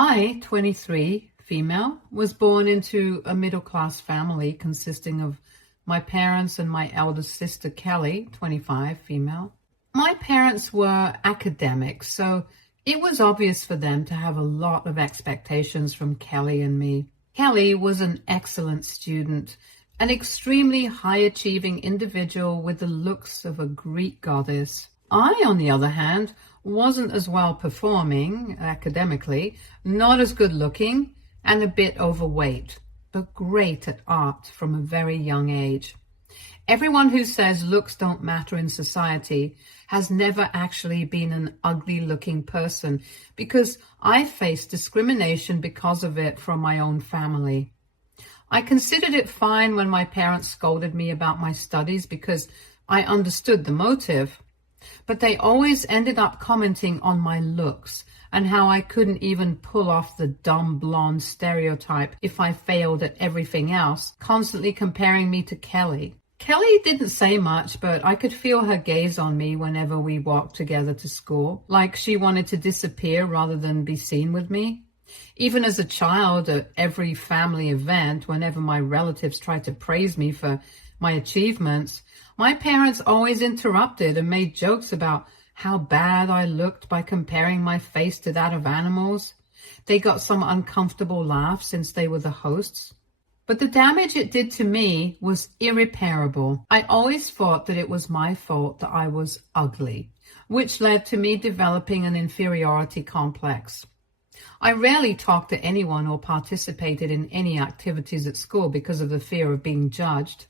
I, 23, female, was born into a middle-class family consisting of my parents and my eldest sister, Kelly, 25, female. My parents were academics, so it was obvious for them to have a lot of expectations from Kelly and me. Kelly was an excellent student, an extremely high-achieving individual with the looks of a Greek goddess. I, on the other hand, wasn't as well performing academically, not as good looking, and a bit overweight, but great at art from a very young age. Everyone who says looks don't matter in society has never actually been an ugly looking person, because I faced discrimination because of it from my own family. I considered it fine when my parents scolded me about my studies because I understood the motive. But they always ended up commenting on my looks and how I couldn't even pull off the dumb blonde stereotype if I failed at everything else, constantly comparing me to Kelly. Kelly didn't say much, but I could feel her gaze on me whenever we walked together to school, like she wanted to disappear rather than be seen with me. Even as a child, at every family event, whenever my relatives tried to praise me for my achievements, my parents always interrupted and made jokes about how bad I looked by comparing my face to that of animals. They got some uncomfortable laughs since they were the hosts. But the damage it did to me was irreparable. I always thought that it was my fault that I was ugly, which led to me developing an inferiority complex. I rarely talked to anyone or participated in any activities at school because of the fear of being judged.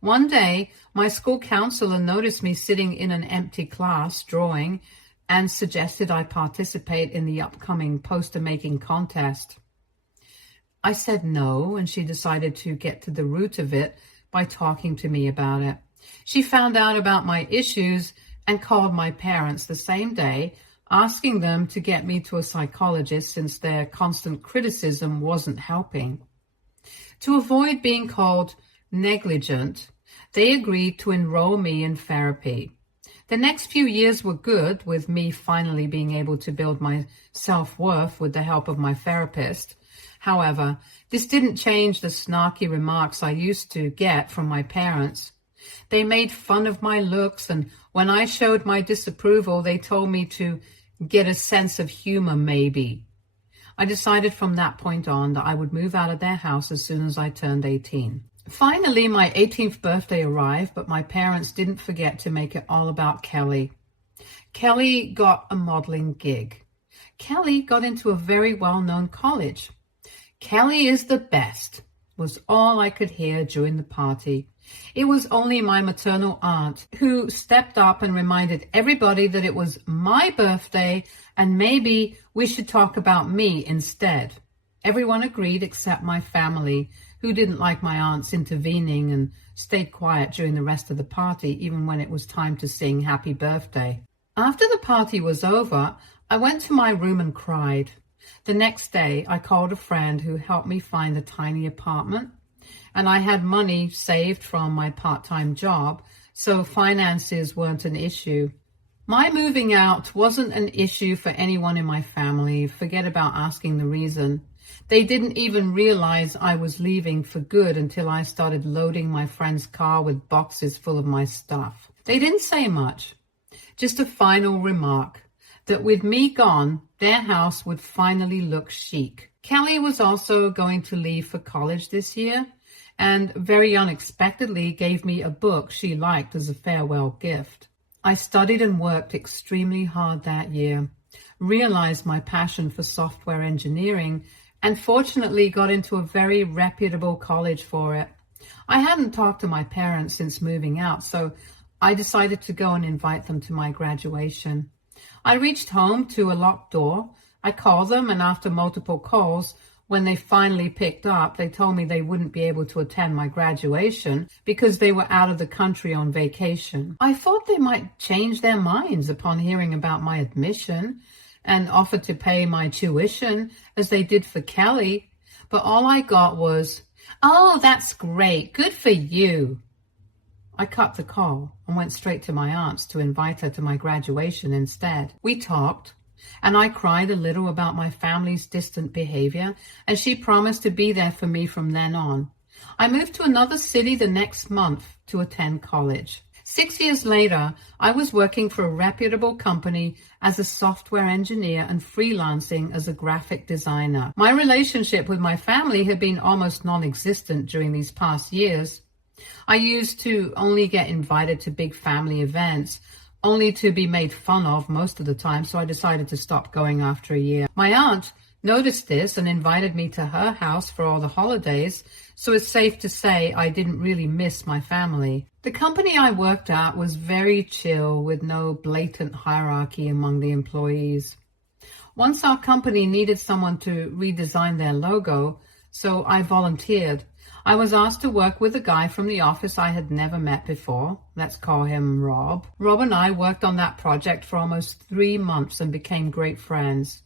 One day, my school counselor noticed me sitting in an empty class drawing and suggested I participate in the upcoming poster-making contest. I said no, and she decided to get to the root of it by talking to me about it. She found out about my issues and called my parents the same day, asking them to get me to a psychologist since their constant criticism wasn't helping. To avoid being called negligent, they agreed to enroll me in therapy. The next few years were good, with me finally being able to build my self-worth with the help of my therapist. However, this didn't change the snarky remarks I used to get from my parents. They made fun of my looks, and when I showed my disapproval, they told me to get a sense of humor, maybe. I decided from that point on that I would move out of their house as soon as I turned 18. Finally, my 18th birthday arrived, but my parents didn't forget to make it all about Kelly. Kelly got a modeling gig. Kelly got into a very well-known college. Kelly is the best, was all I could hear during the party. It was only my maternal aunt who stepped up and reminded everybody that it was my birthday and maybe we should talk about me instead. Everyone agreed except my family, who didn't like my aunt's intervening and stayed quiet during the rest of the party, even when it was time to sing happy birthday. After the party was over, I went to my room and cried. The next day, I called a friend who helped me find a tiny apartment, and I had money saved from my part-time job, so finances weren't an issue. My moving out wasn't an issue for anyone in my family. Forget about asking the reason. They didn't even realize I was leaving for good until I started loading my friend's car with boxes full of my stuff. They didn't say much, just a final remark that with me gone, their house would finally look chic. Kelly was also going to leave for college this year, and very unexpectedly gave me a book she liked as a farewell gift. I studied and worked extremely hard that year, realized my passion for software engineering, and fortunately got into a very reputable college for it. I hadn't talked to my parents since moving out, so I decided to go and invite them to my graduation. I reached home to a locked door. I called them, and after multiple calls, when they finally picked up, they told me they wouldn't be able to attend my graduation because they were out of the country on vacation. I thought they might change their minds upon hearing about my admission and offered to pay my tuition as they did for Kelly, but all I got was, "Oh, that's great. Good for you." I cut the call and went straight to my aunt's to invite her to my graduation instead. We talked, and I cried a little about my family's distant behavior, and she promised to be there for me from then on. I moved to another city the next month to attend college. 6 years later, I was working for a reputable company as a software engineer and freelancing as a graphic designer. My relationship with my family had been almost non-existent during these past years. I used to only get invited to big family events, only to be made fun of most of the time, so I decided to stop going after a year. My aunt noticed this and invited me to her house for all the holidays, so it's safe to say I didn't really miss my family. The company I worked at was very chill, with no blatant hierarchy among the employees. Once our company needed someone to redesign their logo, so I volunteered. I was asked to work with a guy from the office I had never met before. Let's call him Rob. Rob and I worked on that project for almost 3 months and became great friends.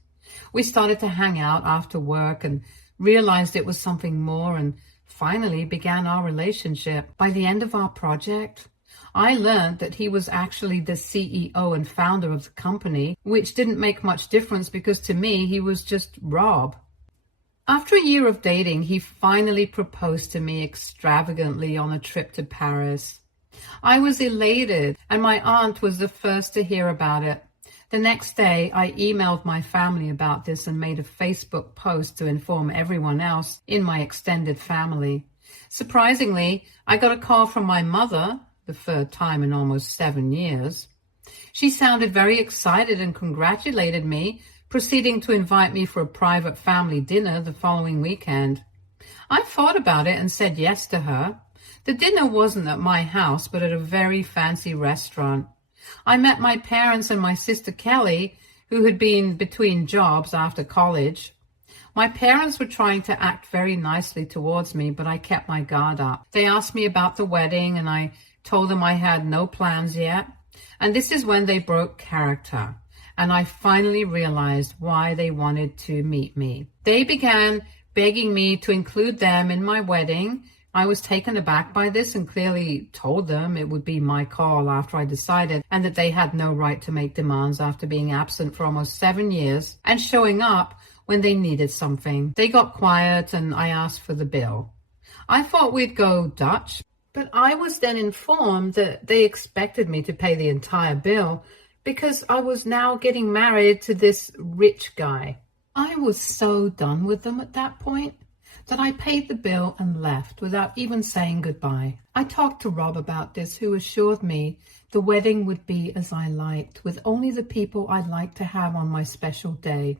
We started to hang out after work and realized it was something more, and finally began our relationship. By the end of our project, I learned that he was actually the CEO and founder of the company, which didn't make much difference because to me, he was just Rob. After a year of dating, he finally proposed to me extravagantly on a trip to Paris. I was elated, and my aunt was the first to hear about it. The next day, I emailed my family about this and made a Facebook post to inform everyone else in my extended family. Surprisingly, I got a call from my mother, the third time in almost 7 years. She sounded very excited and congratulated me, proceeding to invite me for a private family dinner the following weekend. I thought about it and said yes to her. The dinner wasn't at my house, but at a very fancy restaurant. I met my parents and my sister Kelly, who had been between jobs after college. My parents were trying to act very nicely towards me, but I kept my guard up. They asked me about the wedding, and I told them I had no plans yet. And this is when they broke character, and I finally realized why they wanted to meet me. They began begging me to include them in my wedding. I was taken aback by this and clearly told them it would be my call after I decided, and that they had no right to make demands after being absent for almost 7 years and showing up when they needed something. They got quiet and I asked for the bill. I thought we'd go Dutch, but I was then informed that they expected me to pay the entire bill because I was now getting married to this rich guy. I was so done with them at that point that I paid the bill and left without even saying goodbye. I talked to Rob about this, who assured me the wedding would be as I liked, with only the people I'd like to have on my special day.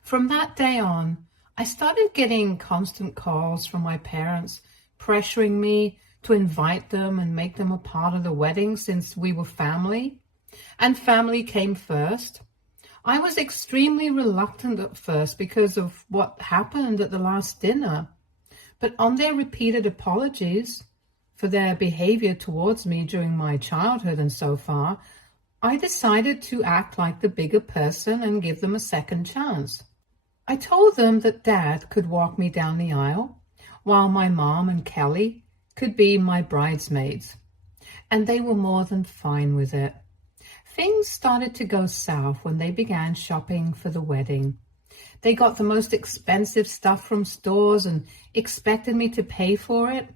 From that day on, I started getting constant calls from my parents, pressuring me to invite them and make them a part of the wedding since we were family, and family came first. I was extremely reluctant at first because of what happened at the last dinner, but on their repeated apologies for their behavior towards me during my childhood and so far, I decided to act like the bigger person and give them a second chance. I told them that Dad could walk me down the aisle, while my mom and Kelly could be my bridesmaids, and they were more than fine with it. Things started to go south when they began shopping for the wedding. They got the most expensive stuff from stores and expected me to pay for it.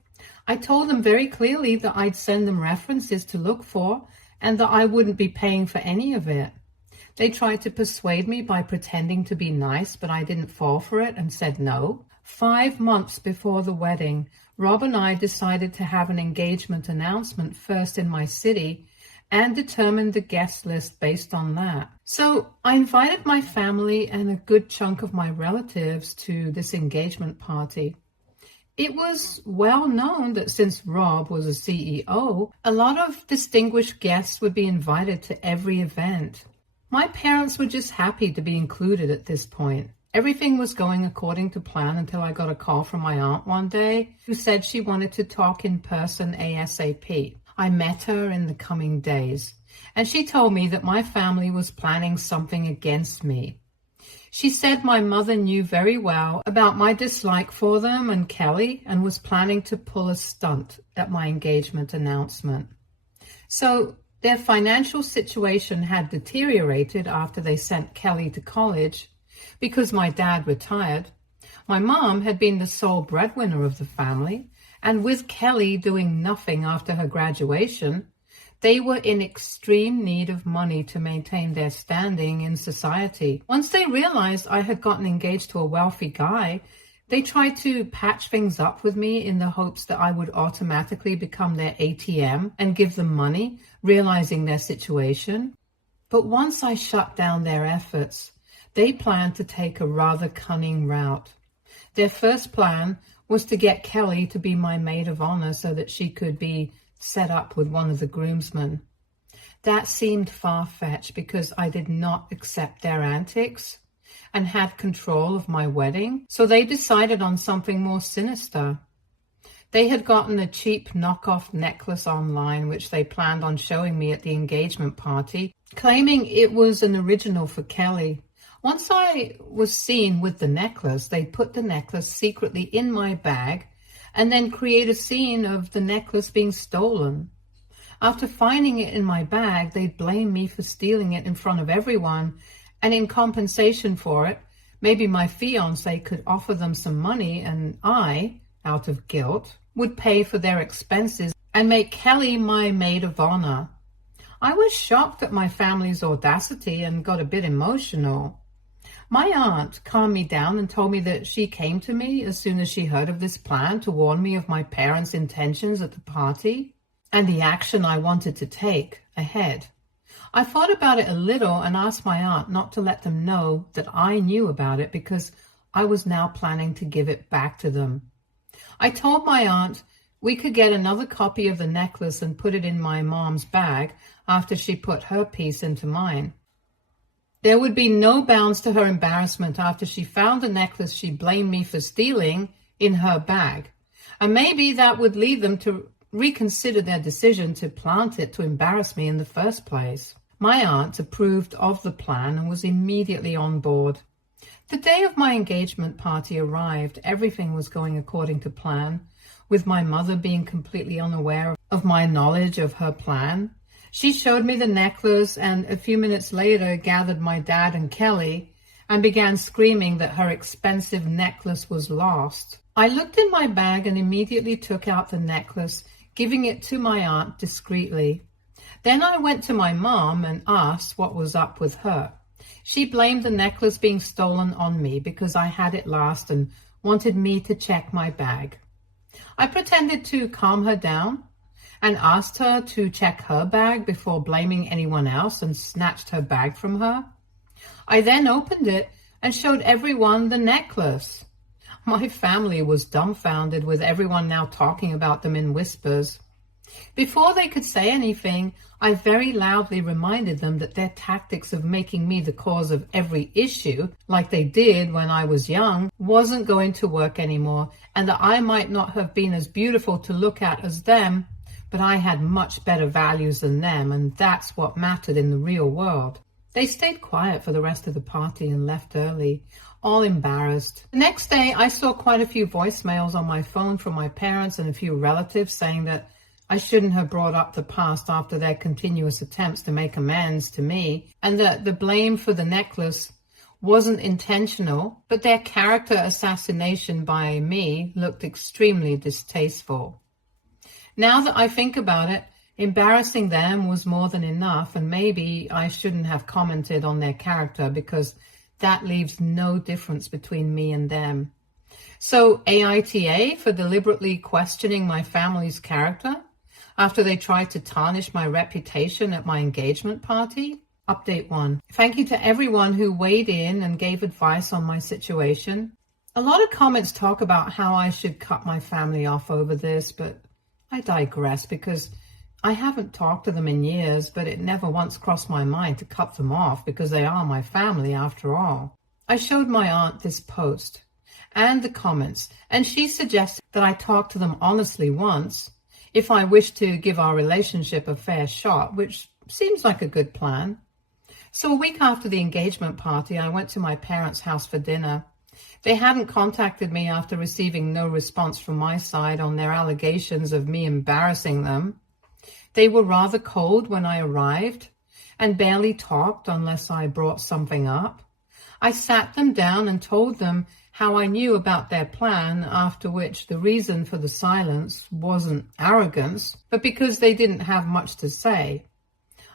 I told them very clearly that I'd send them references to look for and that I wouldn't be paying for any of it. They tried to persuade me by pretending to be nice, but I didn't fall for it and said no. 5 months before the wedding, Rob and I decided to have an engagement announcement first in my city and determined the guest list based on that. So I invited my family and a good chunk of my relatives to this engagement party. It was well known that since Rob was a CEO, a lot of distinguished guests would be invited to every event. My parents were just happy to be included at this point. Everything was going according to plan until I got a call from my aunt one day who said she wanted to talk in person ASAP. I met her in the coming days, and she told me that my family was planning something against me. She said my mother knew very well about my dislike for them and Kelly and was planning to pull a stunt at my engagement announcement. So Their financial situation had deteriorated after they sent Kelly to college because my dad retired. My mom had been the sole breadwinner of the family, and with Kelly doing nothing after her graduation, they were in extreme need of money to maintain their standing in society. Once they realized I had gotten engaged to a wealthy guy, they tried to patch things up with me in the hopes that I would automatically become their ATM and give them money, realizing their situation. But once I shut down their efforts, they planned to take a rather cunning route. Their first plan was to get Kelly to be my maid of honor so that she could be set up with one of the groomsmen. That seemed far-fetched because I did not accept their antics and had control of my wedding, so they decided on something more sinister. They had gotten a cheap knockoff necklace online, which they planned on showing me at the engagement party, claiming it was an original for Kelly. Once I was seen with the necklace, they put the necklace secretly in my bag and then create a scene of the necklace being stolen. After finding it in my bag, they'd blame me for stealing it in front of everyone, and in compensation for it, maybe my fiancé could offer them some money and I, out of guilt, would pay for their expenses and make Kelly my maid of honor. I was shocked at my family's audacity and got a bit emotional. My aunt calmed me down and told me that she came to me as soon as she heard of this plan to warn me of my parents' intentions at the party and the action I wanted to take ahead. I thought about it a little and asked my aunt not to let them know that I knew about it because I was now planning to give it back to them. I told my aunt we could get another copy of the necklace and put it in my mom's bag after she put her piece into mine. There would be no bounds to her embarrassment after she found the necklace she blamed me for stealing in her bag, and maybe that would lead them to reconsider their decision to plant it to embarrass me in the first place. My aunt approved of the plan and was immediately on board. The day of my engagement party arrived. Everything was going according to plan, with my mother being completely unaware of my knowledge of her plan. She showed me the necklace and a few minutes later gathered my dad and Kelly and began screaming that her expensive necklace was lost. I looked in my bag and immediately took out the necklace, giving it to my aunt discreetly. Then I went to my mom and asked what was up with her. She blamed the necklace being stolen on me because I had it last and wanted me to check my bag. I pretended to calm her down and asked her to check her bag before blaming anyone else and snatched her bag from her. I then opened it and showed everyone the necklace. My family was dumbfounded, with everyone now talking about them in whispers. Before they could say anything, I very loudly reminded them that their tactics of making me the cause of every issue, like they did when I was young, wasn't going to work anymore, and that I might not have been as beautiful to look at as them, but I had much better values than them, and that's what mattered in the real world. They stayed quiet for the rest of the party and left early, all embarrassed. The next day, I saw quite a few voicemails on my phone from my parents and a few relatives saying that I shouldn't have brought up the past after their continuous attempts to make amends to me, and that the blame for the necklace wasn't intentional, but their character assassination by me looked extremely distasteful. Now that I think about it, embarrassing them was more than enough, and maybe I shouldn't have commented on their character because that leaves no difference between me and them. So AITA for deliberately questioning my family's character after they tried to tarnish my reputation at my engagement party? Update 1. Thank you to everyone who weighed in and gave advice on my situation. A lot of comments talk about how I should cut my family off over this, but I digress because I haven't talked to them in years, but it never once crossed my mind to cut them off because they are my family after all. I showed my aunt this post and the comments, and she suggested that I talk to them honestly once if I wish to give our relationship a fair shot, which seems like a good plan. So a week after the engagement party, I went to my parents' house for dinner. They hadn't contacted me after receiving no response from my side on their allegations of me embarrassing them. They were rather cold when I arrived and barely talked unless I brought something up. I sat them down and told them how I knew about their plan, after which the reason for the silence wasn't arrogance, but because they didn't have much to say.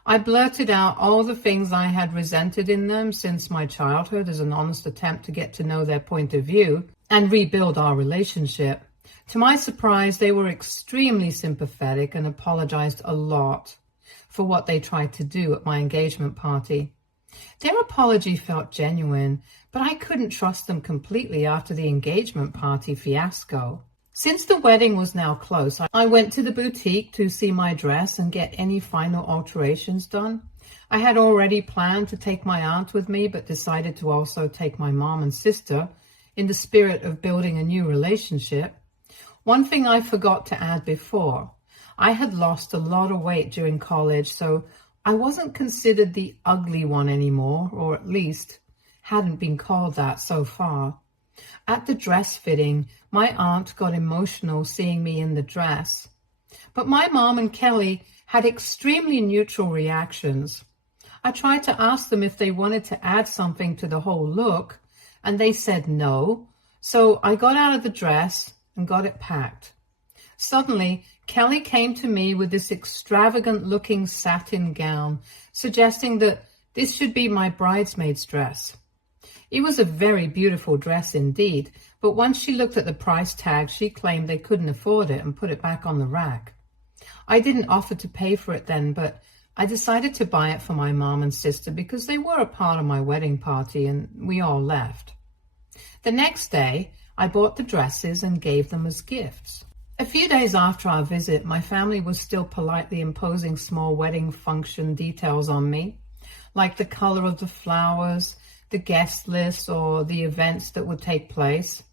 I blurted out all the things I had resented in them since my childhood as an honest attempt to get to know their point of view and rebuild our relationship. To my surprise, they were extremely sympathetic and apologized a lot for what they tried to do at my engagement party. Their apology felt genuine, but I couldn't trust them completely after the engagement party fiasco. Since the wedding was now close, I went to the boutique to see my dress and get any final alterations done. I had already planned to take my aunt with me, but decided to also take my mom and sister in the spirit of building a new relationship. One thing I forgot to add before, I had lost a lot of weight during college, so I wasn't considered the ugly one anymore, or at least hadn't been called that so far. At the dress fitting, my aunt got emotional seeing me in the dress. But my mom and Kelly had extremely neutral reactions. I tried to ask them if they wanted to add something to the whole look, and they said no. So I got out of the dress and got it packed. Suddenly, Kelly came to me with this extravagant-looking satin gown, suggesting that this should be my bridesmaid's dress. It was a very beautiful dress indeed, but once she looked at the price tag, she claimed they couldn't afford it and put it back on the rack. I didn't offer to pay for it then, but I decided to buy it for my mom and sister because they were a part of my wedding party and we all left. The next day, I bought the dresses and gave them as gifts. A few days after our visit, my family was still politely imposing small wedding function details on me, like the color of the flowers, the guest list, or the events that would take place.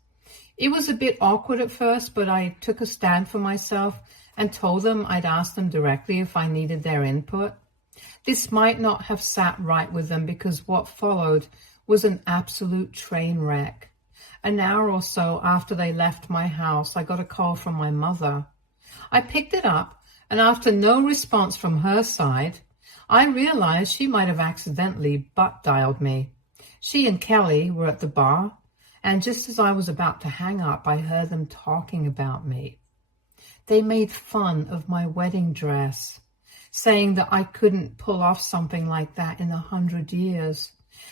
It was a bit awkward at first, but I took a stand for myself and told them I'd ask them directly if I needed their input. This might not have sat right with them because what followed was an absolute train wreck. An hour or so after they left my house, I got a call from my mother. I picked it up, and after no response from her side, I realized she might have accidentally butt-dialed me. She and Kelly were at the bar, and just as I was about to hang up, I heard them talking about me. They made fun of my wedding dress, saying that I couldn't pull off something like that in 100 years,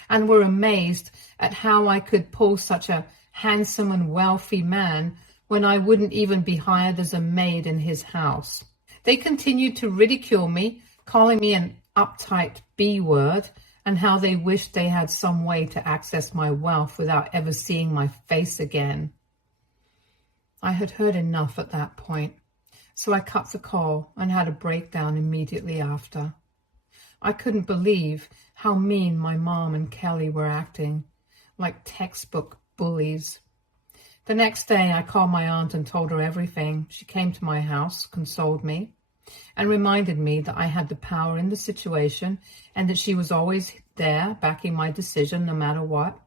and were amazed at how I could pull such a handsome and wealthy man when I wouldn't even be hired as a maid in his house. They continued to ridicule me, calling me an uptight B-word, and how they wished they had some way to access my wealth without ever seeing my face again. I had heard enough at that point, so I cut the call and had a breakdown immediately after. I couldn't believe how mean my mom and Kelly were acting, like textbook bullies. The next day, I called my aunt and told her everything. She came to my house, consoled me, and reminded me that I had the power in the situation and that she was always there backing my decision no matter what.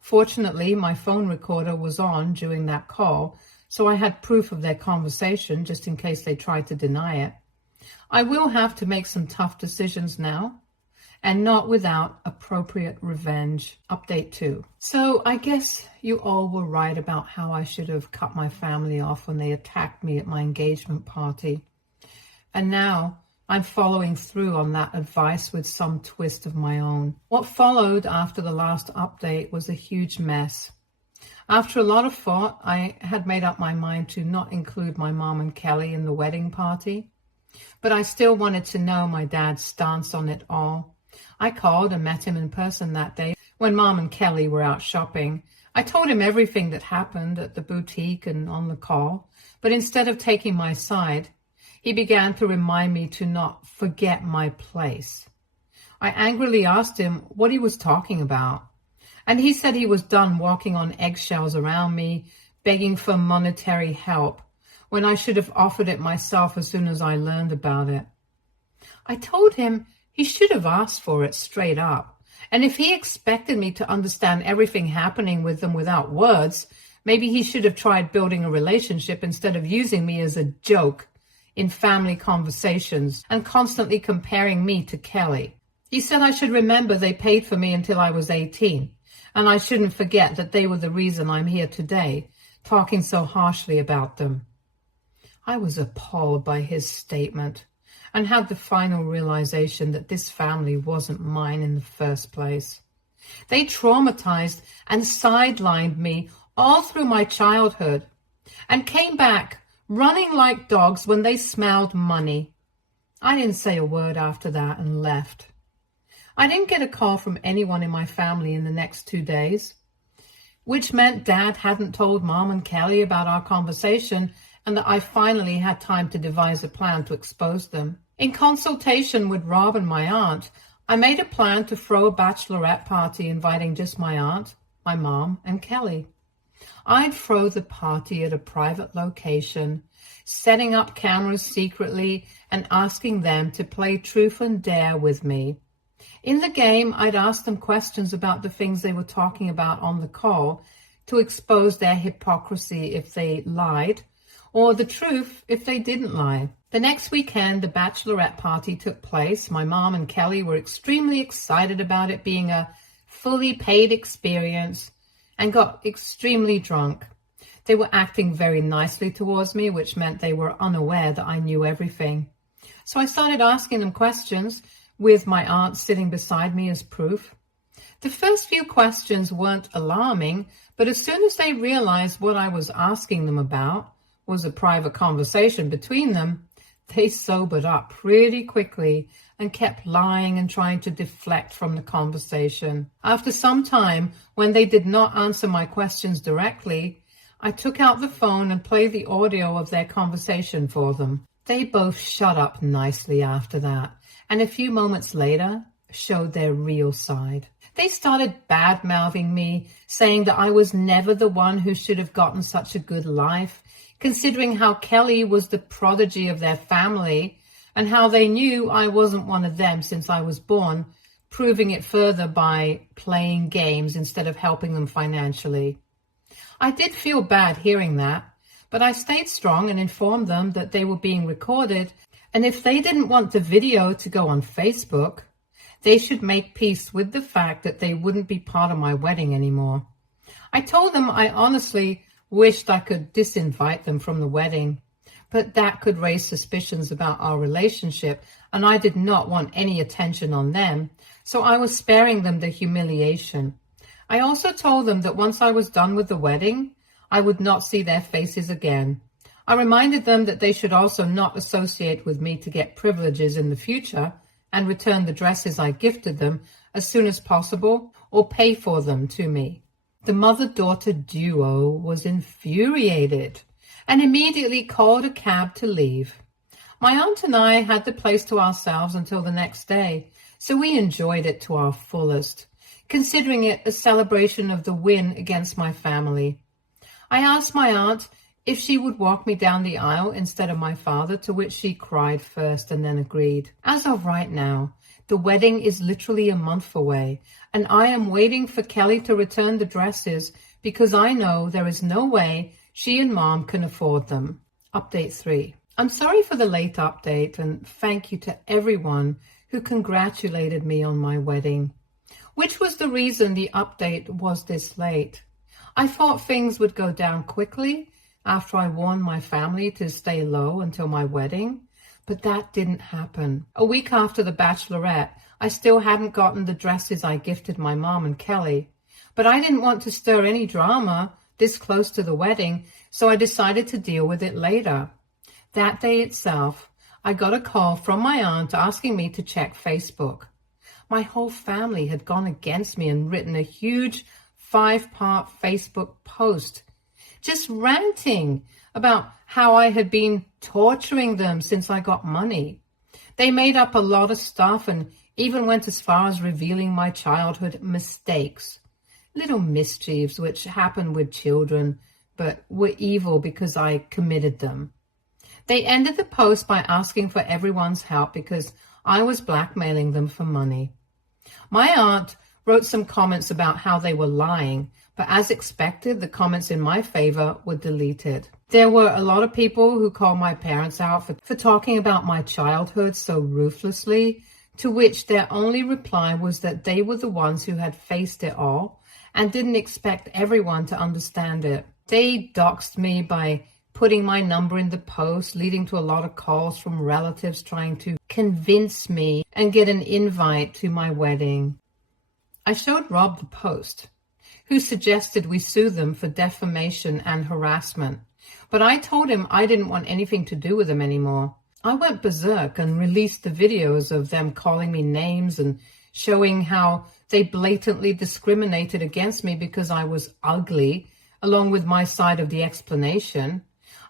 Fortunately, my phone recorder was on during that call, so I had proof of their conversation just in case they tried to deny it. I will have to make some tough decisions now, and not without appropriate revenge. Update 2. So I guess you all were right about how I should have cut my family off when they attacked me at my engagement party. And now I'm following through on that advice with some twist of my own. What followed after the last update was a huge mess. After a lot of thought, I had made up my mind to not include my mom and Kelly in the wedding party, but I still wanted to know my dad's stance on it all. I called and met him in person that day when Mom and Kelly were out shopping. I told him everything that happened at the boutique and on the call, but instead of taking my side, he began to remind me to not forget my place. I angrily asked him what he was talking about, and he said he was done walking on eggshells around me, begging for monetary help, when I should have offered it myself as soon as I learned about it. I told him he should have asked for it straight up, and if he expected me to understand everything happening with them without words, maybe he should have tried building a relationship instead of using me as a joke in family conversations and constantly comparing me to Kelly. He said I should remember they paid for me until I was 18, and I shouldn't forget that they were the reason I'm here today, talking so harshly about them. I was appalled by his statement and had the final realization that this family wasn't mine in the first place. They traumatized and sidelined me all through my childhood and came back running like dogs when they smelled money. I didn't say a word after that and left. I didn't get a call from anyone in my family in the next 2 days, which meant Dad hadn't told Mom and Kelly about our conversation and that I finally had time to devise a plan to expose them. In consultation with Rob and my aunt, I made a plan to throw a bachelorette party inviting just my aunt, my mom, and Kelly. I'd throw the party at a private location, setting up cameras secretly and asking them to play truth and dare with me. In the game, I'd ask them questions about the things they were talking about on the call to expose their hypocrisy if they lied, or the truth if they didn't lie. The next weekend, the bachelorette party took place. My mom and Kelly were extremely excited about it being a fully paid experience and got extremely drunk. They were acting very nicely towards me, which meant they were unaware that I knew everything. So I started asking them questions, with my aunt sitting beside me as proof. The first few questions weren't alarming, but as soon as they realized what I was asking them about was a private conversation between them, they sobered up pretty quickly and kept lying and trying to deflect from the conversation. After some time, when they did not answer my questions directly, I took out the phone and played the audio of their conversation for them. They both shut up nicely after that, and a few moments later showed their real side. They started bad-mouthing me, saying that I was never the one who should have gotten such a good life, considering how Kelly was the prodigy of their family and how they knew I wasn't one of them since I was born, proving it further by playing games instead of helping them financially. I did feel bad hearing that, but I stayed strong and informed them that they were being recorded, and if they didn't want the video to go on Facebook, they should make peace with the fact that they wouldn't be part of my wedding anymore. I told them I honestly wished I could disinvite them from the wedding, but that could raise suspicions about our relationship, and I did not want any attention on them, so I was sparing them the humiliation. I also told them that once I was done with the wedding, I would not see their faces again. I reminded them that they should also not associate with me to get privileges in the future and return the dresses I gifted them as soon as possible or pay for them to me. The mother-daughter duo was infuriated and immediately called a cab to leave. My aunt and I had the place to ourselves until the next day, so we enjoyed it to our fullest, considering it a celebration of the win against my family. I asked my aunt if she would walk me down the aisle instead of my father, to which she cried first and then agreed. As of right now, the wedding is literally a month away, and I am waiting for Kelly to return the dresses because I know there is no way she and Mom can afford them. Update 3. I'm sorry for the late update, and thank you to everyone who congratulated me on my wedding, which was the reason the update was this late. I thought things would go down quickly after I warned my family to stay low until my wedding, but that didn't happen. A week after the bachelorette, I still hadn't gotten the dresses I gifted my mom and Kelly, but I didn't want to stir any drama this close to the wedding, so I decided to deal with it later. That day itself, I got a call from my aunt asking me to check Facebook. My whole family had gone against me and written a huge 5-part Facebook post, just ranting about how I had been torturing them since I got money. They made up a lot of stuff and even went as far as revealing my childhood mistakes, little mischiefs which happen with children, but were evil because I committed them. They ended the post by asking for everyone's help because I was blackmailing them for money. My aunt wrote some comments about how they were lying, but as expected, the comments in my favor were deleted. There were a lot of people who called my parents out for talking about my childhood so ruthlessly, to which their only reply was that they were the ones who had faced it all and didn't expect everyone to understand it. They doxed me by putting my number in the post, leading to a lot of calls from relatives trying to convince me and get an invite to my wedding. I showed Rob the post, who suggested we sue them for defamation and harassment. But I told him I didn't want anything to do with them anymore. I went berserk and released the videos of them calling me names and showing how they blatantly discriminated against me because I was ugly, along with my side of the explanation.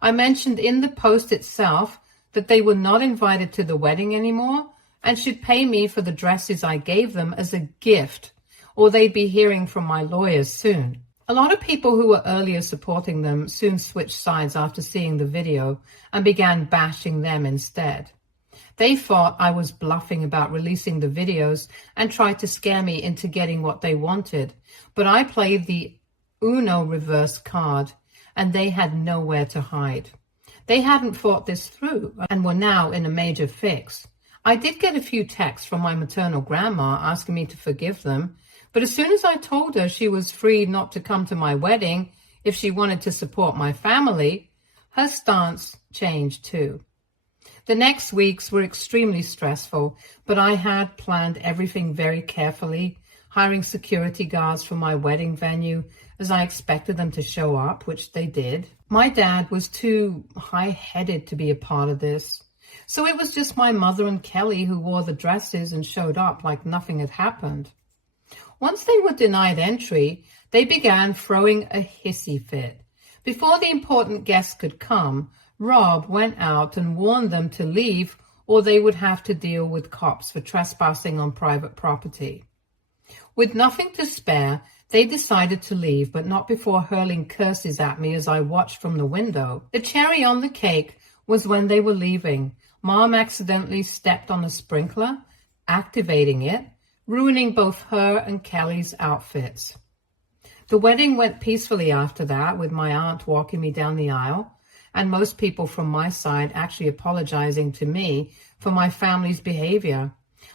I mentioned in the post itself that they were not invited to the wedding anymore and should pay me for the dresses I gave them as a gift, or they'd be hearing from my lawyers soon. A lot of people who were earlier supporting them soon switched sides after seeing the video and began bashing them instead. They thought I was bluffing about releasing the videos and tried to scare me into getting what they wanted, but I played the Uno reverse card and they had nowhere to hide. They hadn't thought this through and were now in a major fix. I did get a few texts from my maternal grandma asking me to forgive them, but as soon as I told her she was free not to come to my wedding if she wanted to support my family, her stance changed too. The next weeks were extremely stressful, but I had planned everything very carefully, hiring security guards for my wedding venue as I expected them to show up, which they did. My dad was too high-headed to be a part of this, so it was just my mother and Kelly who wore the dresses and showed up like nothing had happened. Once they were denied entry, they began throwing a hissy fit. Before the important guests could come, Rob went out and warned them to leave or they would have to deal with cops for trespassing on private property. With nothing to spare, they decided to leave, but not before hurling curses at me as I watched from the window. The cherry on the cake was when they were leaving. Mom accidentally stepped on a sprinkler, activating it, ruining both her and Kelly's outfits. The wedding went peacefully after that, with my aunt walking me down the aisle, and most people from my side actually apologizing to me for my family's behavior.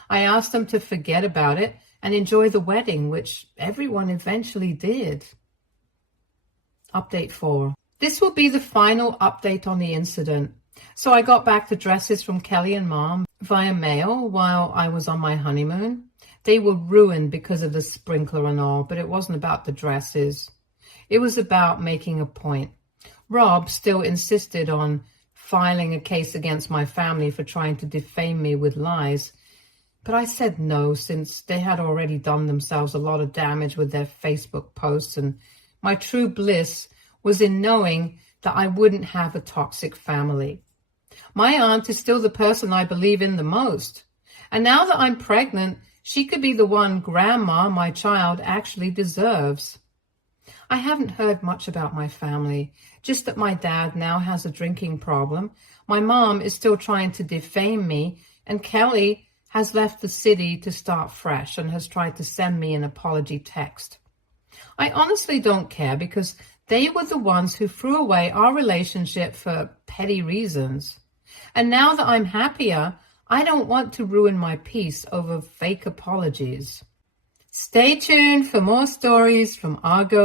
I asked them to forget about it and enjoy the wedding, which everyone eventually did. Update 4. This will be the final update on the incident. So I got back the dresses from Kelly and Mom via mail while I was on my honeymoon. They were ruined because of the sprinkler and all, but it wasn't about the dresses. It was about making a point. Rob still insisted on filing a case against my family for trying to defame me with lies, but I said no, since they had already done themselves a lot of damage with their Facebook posts, and my true bliss was in knowing that I wouldn't have a toxic family. My aunt is still the person I believe in the most, and now that I'm pregnant, she could be the one grandma my child actually deserves. I haven't heard much about my family, just that my dad now has a drinking problem, my mom is still trying to defame me, and Kelly has left the city to start fresh and has tried to send me an apology text. I honestly don't care because they were the ones who threw away our relationship for petty reasons. And now that I'm happier, I don't want to ruin my peace over fake apologies. Stay tuned for more stories from Argo.